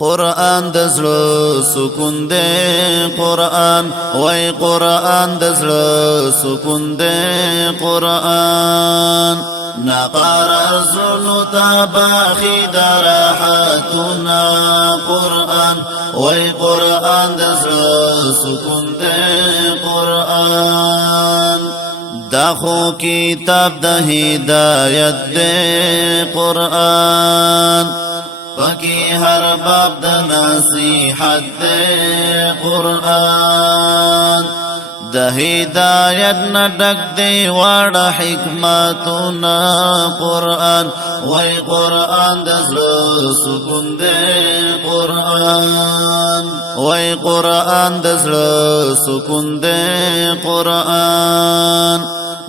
قرآن دزل سکون دے قرآن وای قرآن دزل سکون دے قرآن نقرر زلو تباخی درحاتنا قرآن وای قرآن دزل سکون دے قرآن داخو کتاب دا ہدایت دے قرآن پکی ہر باب دا نصیحت دے قرآن دا ہدایت نڈک دے وڑا حکمتنا قرآن وی قرآن دزل سکون دے قرآن وی قرآن دزل سکون دے قرآن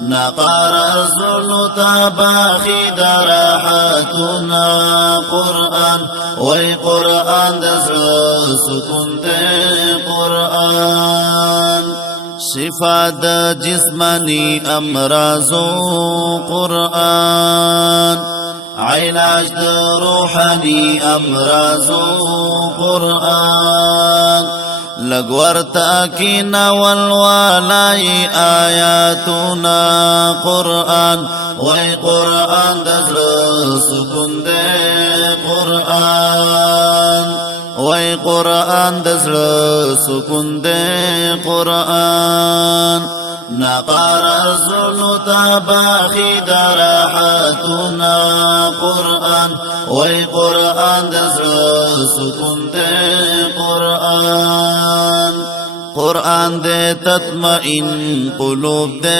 نقرر زلو تباخی درحاتنا قرآن وی قرآن دزل سکون دے قرآن شفا دا جسمانی امراضو قرآن علاج دا روحانی امراضو قرآن لگورتا کی والولائی آیاتنا قرآن وی قرآن دزل سکون دے قرآن وی قرآن دزل سکون دے قرآن نقرر زلو تباخی درحاتنا قرآن وی قرآن دزل سکون دے قرآن قرآن دے تطمئن قلوب دے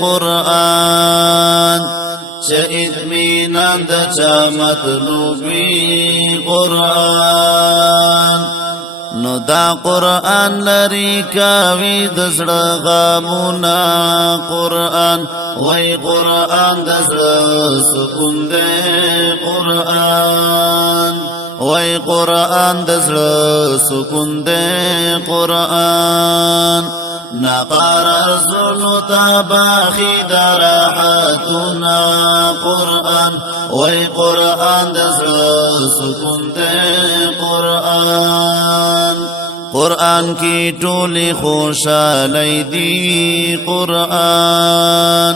قرآن چه اطمینان دا چا مطلوبی قرآن نو دا قرآن لری کاوی دزڑ غامونا قرآن وی قرآن دزڑ سکون دے قرآن وی قرآن دزڑ سکون دے قرآن نقرر زلو تباخی درحاتنا قرآن وی قرآن دزل سکون دے قرآن قرآن کی ٹولی خوشالی دی قرآن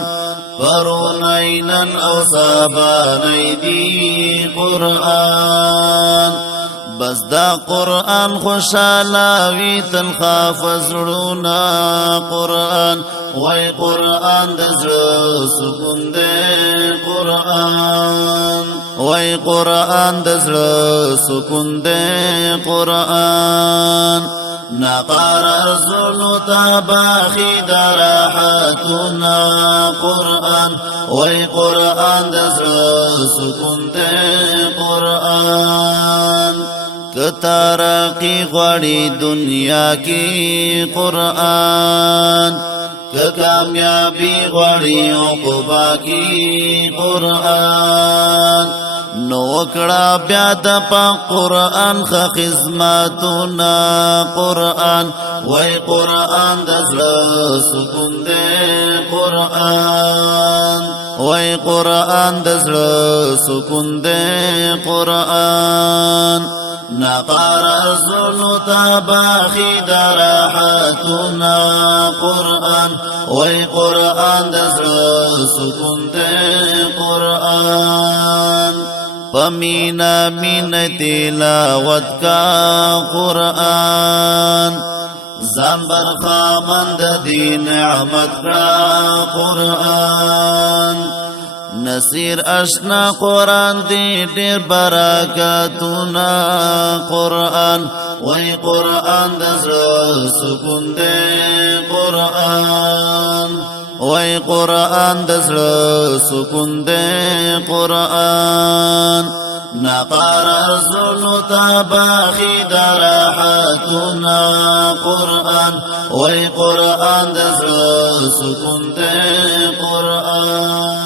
پرونینن او سابانی دی قرآن بس دا قرآن خوشالاوی تنخاف زړونا قرآن وی قرآن دزړه سکون دے قرآن وی قرآن دزړه سکون دے قرآن نقرر زلو تباخی درحاتنا قرآن وی قرآن دزړه سکون دے قرآن کتارقی غوڑی دنیا کی قرآن کامیابی غوڑی عقبہ کی قرآن نوکڑا بیاد پا قرآن خزماتنا قرآن وی قرآن دزل سکون دے قرآن وی قرآن دزل سکون دے قرآن نقرر زلو تباخی درحاتنا قرآن وی قرآن دزل سکون دے قرآن پمینا مین تلاوت کا قرآن زان برخامند دی نعمت کا قرآن نصیر اشنا قرآن دی دیر برکاتنا قرآن وی قرآن دزل سکون دے قرآن وی قرآن دزل سکون دے قرآن نقرر زلو تباخی درحاتنا قرآن وی قرآن دزل سکون دے قرآن